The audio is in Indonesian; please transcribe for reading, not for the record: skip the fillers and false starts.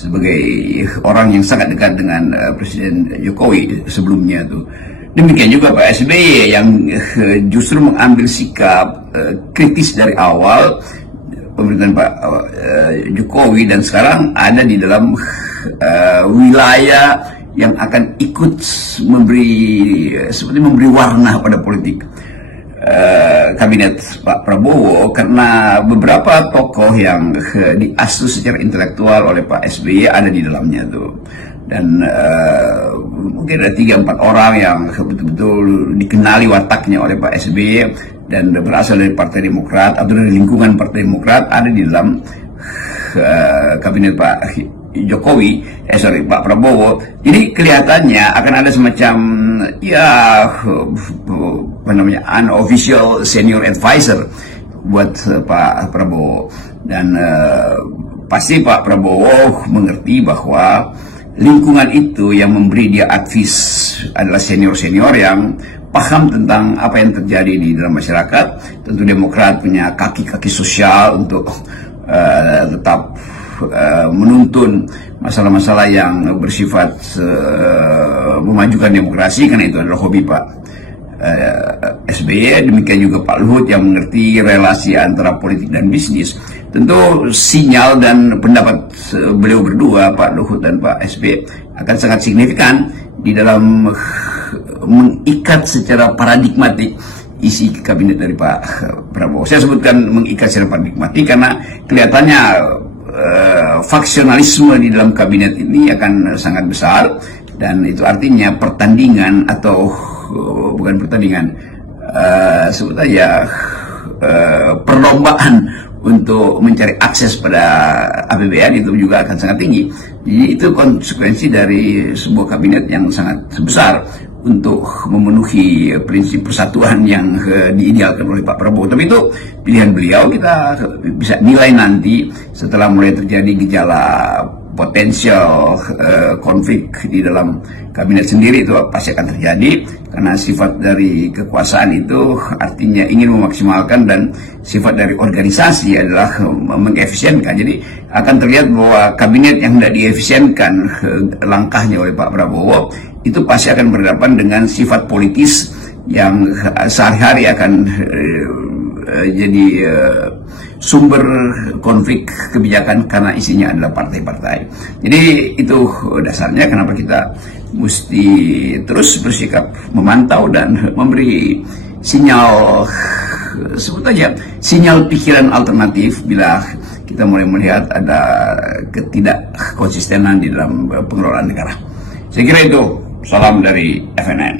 sebagai orang yang sangat dekat dengan Presiden Jokowi sebelumnya tuh. Demikian juga Pak SBY yang justru mengambil sikap kritis dari awal pemerintahan Pak Jokowi, dan sekarang ada di dalam wilayah yang akan ikut memberi warna pada politik kabinet Pak Prabowo, karena beberapa tokoh yang diasuh secara intelektual oleh Pak SBY ada di dalamnya tuh. Dan mungkin ada 3-4 orang yang betul-betul dikenali wataknya oleh Pak SBY dan berasal dari Partai Demokrat atau dari lingkungan Partai Demokrat, ada di dalam kabinet Pak Jokowi, Pak Prabowo. Jadi kelihatannya akan ada semacam unofficial senior advisor buat Pak Prabowo, dan pasti Pak Prabowo mengerti bahwa lingkungan itu yang memberi dia advis adalah senior-senior yang paham tentang apa yang terjadi di dalam masyarakat. Tentu Demokrat punya kaki-kaki sosial untuk tetap menuntun masalah-masalah yang bersifat memajukan demokrasi, karena itu adalah hobi Pak SBY. Demikian juga Pak Luhut yang mengerti relasi antara politik dan bisnis. Tentu sinyal dan pendapat beliau berdua, Pak Luhut dan Pak SBY, akan sangat signifikan di dalam mengikat secara paradigmatik isi kabinet dari Pak Prabowo. Saya sebutkan mengikat secara paradigmatik karena kelihatannya faksionalisme di dalam kabinet ini akan sangat besar, dan itu artinya pertandingan atau bukan pertandingan, sebut aja perlombaan untuk mencari akses pada APBN itu juga akan sangat tinggi. Jadi itu konsekuensi dari sebuah kabinet yang sangat besar untuk memenuhi prinsip persatuan yang diidealkan oleh Pak Prabowo. Tapi itu pilihan beliau, kita bisa nilai nanti setelah mulai terjadi gejala potensial konflik di dalam kabinet sendiri. Itu pasti akan terjadi karena sifat dari kekuasaan itu artinya ingin memaksimalkan, dan sifat dari organisasi adalah mengefisienkan. Jadi akan terlihat bahwa kabinet yang tidak diefisienkan langkahnya oleh Pak Prabowo itu pasti akan berhadapan dengan sifat politis yang sehari-hari akan jadi sumber konflik kebijakan karena isinya adalah partai-partai. Jadi itu dasarnya kenapa kita mesti terus bersikap memantau dan memberi sinyal, sebut aja sinyal pikiran alternatif bila kita mulai melihat ada ketidakkonsistenan di dalam pengelolaan negara. Saya kira itu. Salam dari FNN.